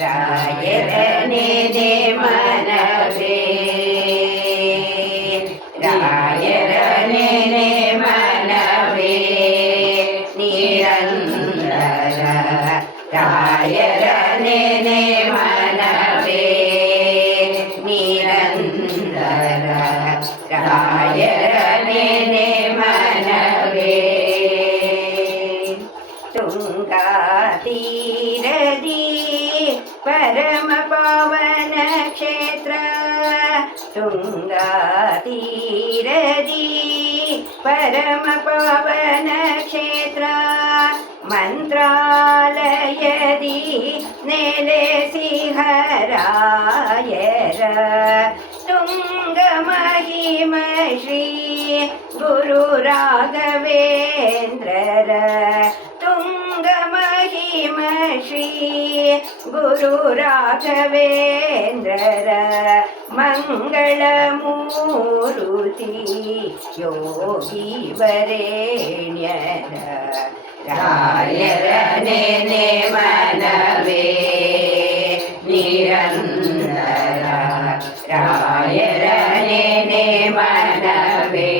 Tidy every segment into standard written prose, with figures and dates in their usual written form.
ರಾಯರನೇ ಮನವೇ ರಾಯರನೇ ಮನವೇ ನಿರಂತರ ರಾಯರನೇ ಮನವೇ ನಿರಂತರ ರಾಯರನೇ ಮನವೇ ತುಂಗಾ ತೀರದಿ ಪರಮ ಪಾವನ ಕ್ಷೇತ್ರ ತುಂಗಾ ತೀರದಿ ಪರಮ ಪಾವನ ಕ್ಷೇತ್ರ ಮಂತ್ರಾಲಯದಿ ನೆಲೆಸಿಹರಾಯರ ತುಂಗ ಮಹಿಮ ಶ್ರೀ ಗುರು ರಾಘವೇಂದ್ರರ ತುಂಗ ಮಹಿಮ ಶ್ರೀ ಗುರು ರಾಘವೇಂದ್ರರ ಮಂಗಳ ಮೂರುತಿ ಯೋಗಿ ವರೇಣ್ಯರ ರಾಯರನೇ ಮನವೇ ನಿರಂತರ ರಾಯರನೇ ಮನವೇ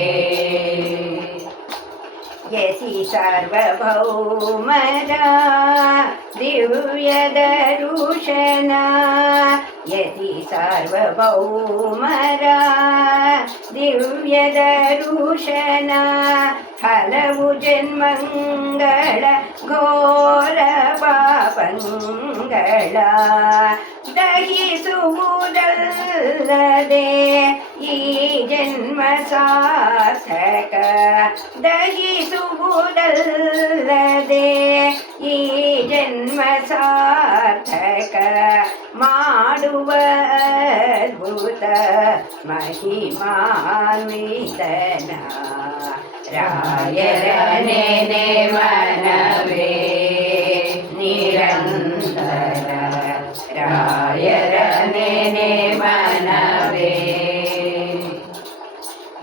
ಯತಿ ಸಾರ್ವಭೌಮರ ದಿವ್ಯ ದರುಶನ ಯತಿ ಸಾರ್ವಭೌಮರ ದಿವ್ಯ ದರುಶನ ಹಲವು ಜನ್ಮಂಗಳ ಘೋರ ಪಾಪಂಗಳ ದಹಿಸುವುದಲ್ಲದೆ ಈ ಜನ್ಮ ಸಾರ್ಥಕ ದಹಿಸುವುದಲ್ಲದೆ ಈ ಜನ್ಮ ಸಾರ್ಥಕ ಮಾಡುವ ಅದ್ಭುತ ಮಹಿಮಾನ್ವಿತನ ರಾಯರನೇ ಮನವೇ ನಿರಂತರ ರಾಯರನೇ ಮನವೇ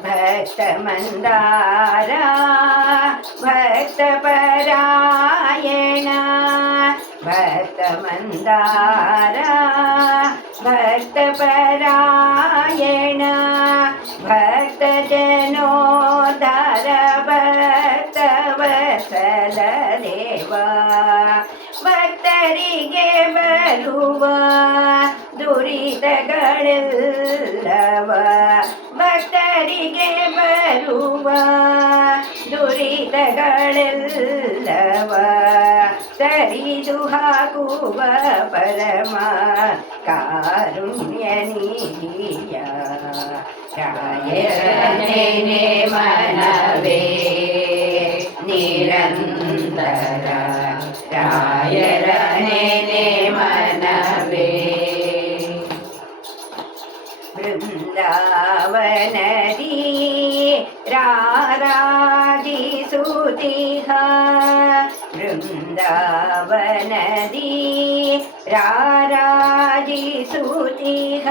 ಭಕ್ತ ಮಂದಾರ ಭಕ್ತ ಪರಾಯಣ ಭಕ್ತ ಮಂದಾರ ಭಕ್ತ ಪರಾಯಣ ಭಕ್ತ ಜನೋದ್ಧಾರ ಭಕ್ತ ವತ್ಸಲ ದೇವ ಭಕ್ತರಿಗೆ ಬರುವ ದುರಿತಗಳೆಲ್ಲವ ಭಕ್ತರಿಗೆ ಬರುವ ದುರಿತಗಳೆಲ್ಲವ ತರಿದು ಹಾಕುವ ಪರಮ ಕಾರುಣ್ಯ ನಿಧಿಯ ರಾಯರನೇ ಮನವೇ ನಿರಂತರ ರಾಯರನೇ ಮನವೇ ಬೃಂದಾವನದಿ ರಾರಾಜಿಸುತಿಹ ಬೃಂದಾವನದಿ ರಾರಾಜಿಸುತಿಹ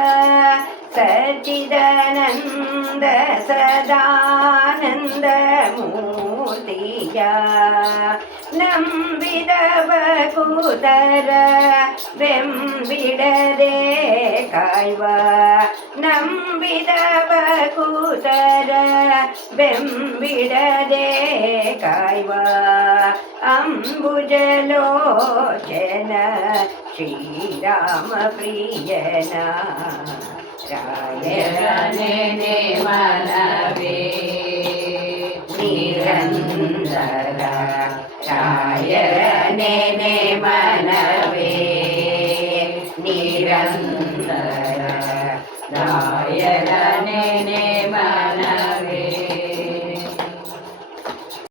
ಸಚ್ಚಿದಾನಂದ ಸದಾನಂದ ಮೂರ್ತಿಯ ನಂಬಿದ ಭಕುತರ ಬೆಂಬಿಡದೆ ಕಾಯ್ವ ನಂಬಿದ ಭಕುತರ ಬೆಂಬಿಡದೆ ಕಾಯ್ವ ಅಂಬುಜಲೋಚನ ಶ್ರೀರಾಮ ಪ್ರಿಯನ ರಾಯರನೇ ಮನವೇ ನಿರಂತರ ರಾಯರನೇ ಮನವೇ ನಿರಂತರ